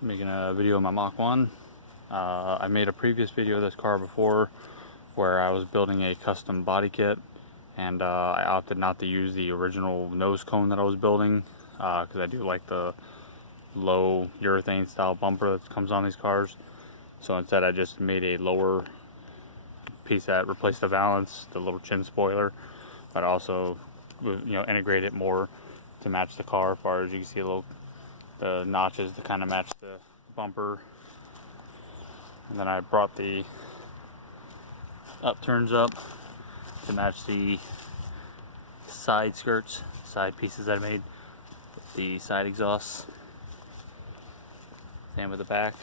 Making a video of my Mach 1. I made a previous video of this car before where I was building a custom body kit, and I opted not to use the original nose cone that I was building because I do like the low urethane style bumper that comes on these cars. So instead I just made a lower piece that replaced the valance, the little chin spoiler, but also integrate it more to match the car. As far as you can see, the notches to kind of match the bumper. And then I brought the upturns up to match the side skirts, side pieces I made, the side exhausts. Same with the back.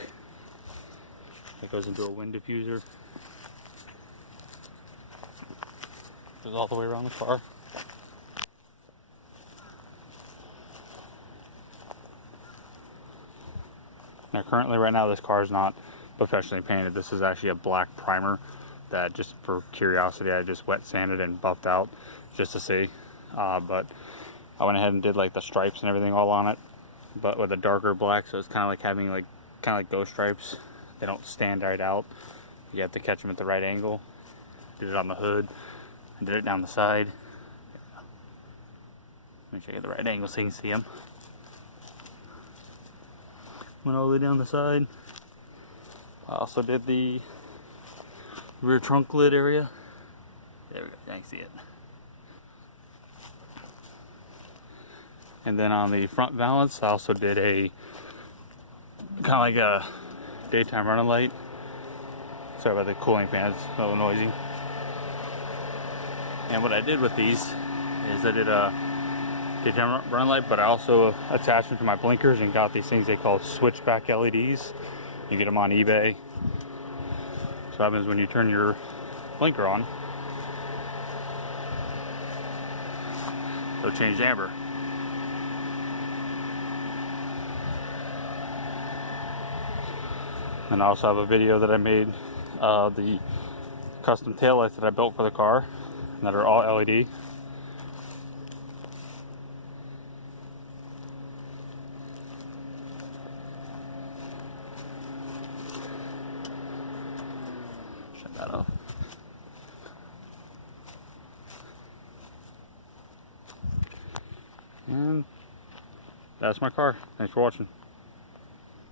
It goes into a wind diffuser. Goes all the way around the car. Now currently right now this car is not professionally painted. This is actually a black primer that, just for curiosity, I just wet sanded and buffed out just to see. But I went ahead and did like the stripes and everything all on it, but with a darker black, so it's kind of like having kind of like ghost stripes. They don't stand right out. You have to catch them at the right angle. Did it on the hood. I did it down the side. Make sure I get the right angle so you can see them. Went all the way down the side. I also did the rear trunk lid area. There we go, you can see it. And then on the front valance, I also did a kind of like a daytime running light. Sorry about the cooling fans, a little noisy. And what I did with these is I did a daytime running light, but I also attached them to my blinkers and got these things they call switchback LEDs. You get them on eBay. So what happens when you turn your blinker on, they'll change to amber. And I also have a video that I made of the custom taillights that I built for the car that are all LED. Shut that off. And that's my car. Thanks for watching.